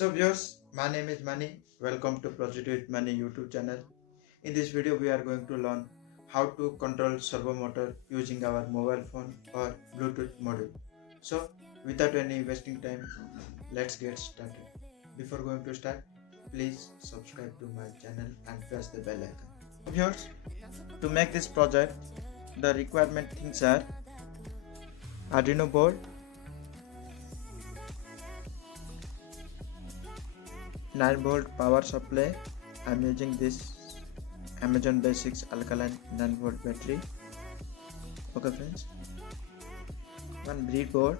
So viewers, my name is Mani. Welcome to Project with Mani YouTube channel. In this video, we are going to learn how to control servo motor using our mobile phone or Bluetooth module. So without any wasting time, let's get started. Before going to start, please subscribe to my channel and press the bell icon. Viewers, to make this project, the requirement things are Arduino board, 9-volt power supply. I'm using this Amazon Basics alkaline 9-volt battery. Okay friends, one breadboard,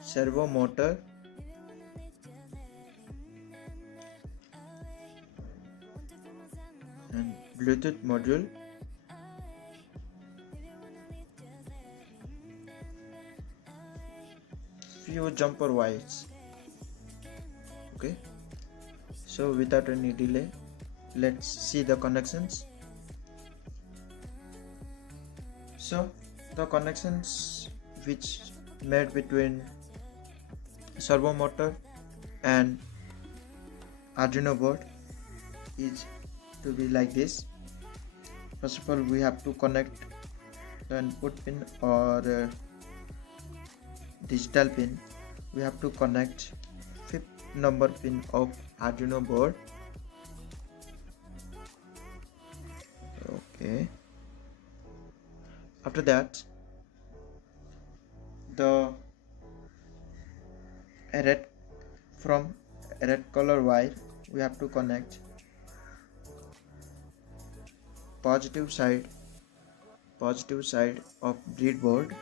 servo motor, and Bluetooth module, few jumper wires. Okay, so without any delay, let's see the connections. So the connections which made between servo motor and Arduino board is to be like this. First of all, we have to connect the input pin or digital pin. We have to connect 5th number pin of Arduino board. Okay, after that the red color wire we have to connect positive side of breadboard.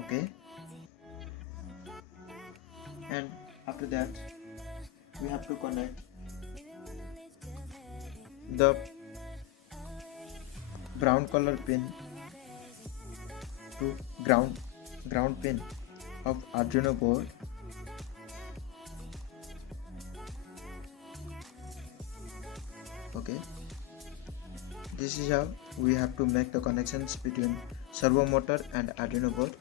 Okay, and after that we have to connect the brown color pin to ground pin of Arduino board. Okay, this is how we have to make the connections between servo motor and Arduino board.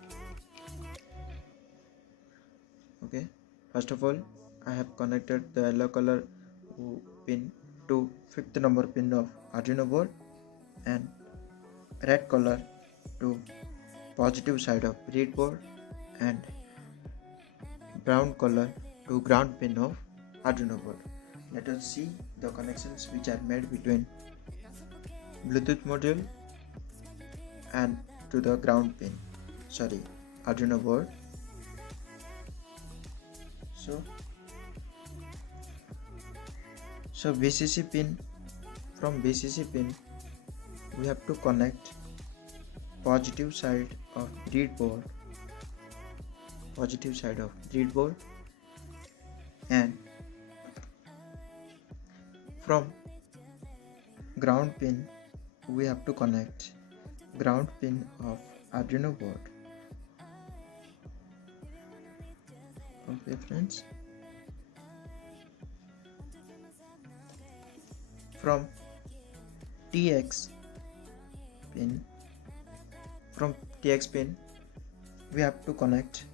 Okay, first of all, I have connected the yellow color pin to 5th number pin of Arduino board and red color to positive side of breadboard and brown color to ground pin of Arduino board. Let us see the connections which are made between Bluetooth module and to the ground pin, Arduino board. So VCC pin, from VCC pin we have to connect positive side of breadboard, and from ground pin we have to connect ground pin of Arduino board. Okay friends, from TX pin we have to connect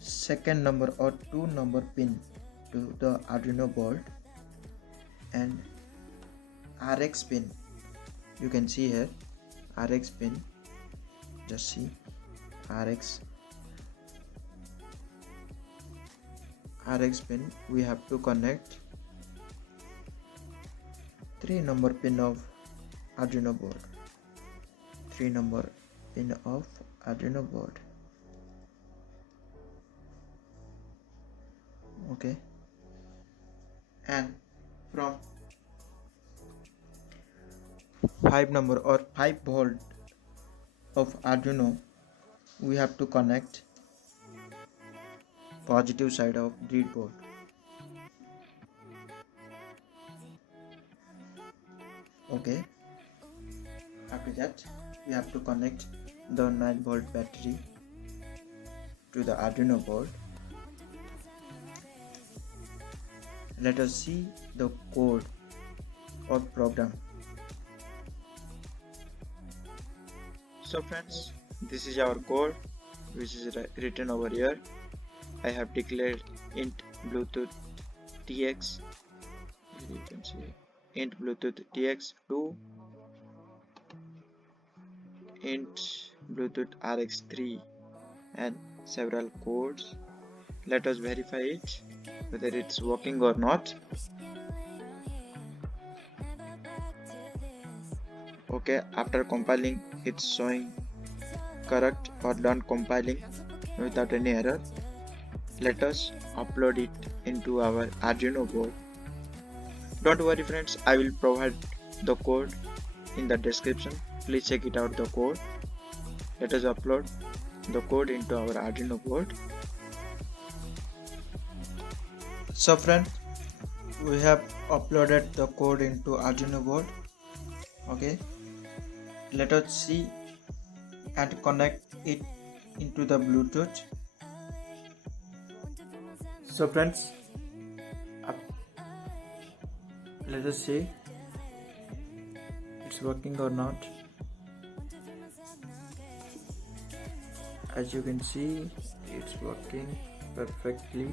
2nd number or 2 number pin to the Arduino board, and RX pin, you can see here RX pin, just see RX pin we have to connect 3 number pin of Arduino board, Okay, and from 5 number or 5 volt of Arduino we have to connect positive side of breadboard. Okay, after that we have to connect the 9-volt battery to the Arduino board. Let us see the code or program So friends, this is our code which is written over here. I have declared int Bluetooth TX. You can see int Bluetooth TX to int Bluetooth RX3 and several codes. Let us verify it whether it's working or not. Okay, after compiling it's showing correct or done compiling without any error. Let us upload it into our Arduino board. Don't worry friends, I will provide the code in the description. Please check it out the code. Let us upload the code into our Arduino board. So friends, we have uploaded the code into Arduino board. Okay, let us see and connect it into the Bluetooth. So friends, let us see it's working or not. As you can see, it's working perfectly.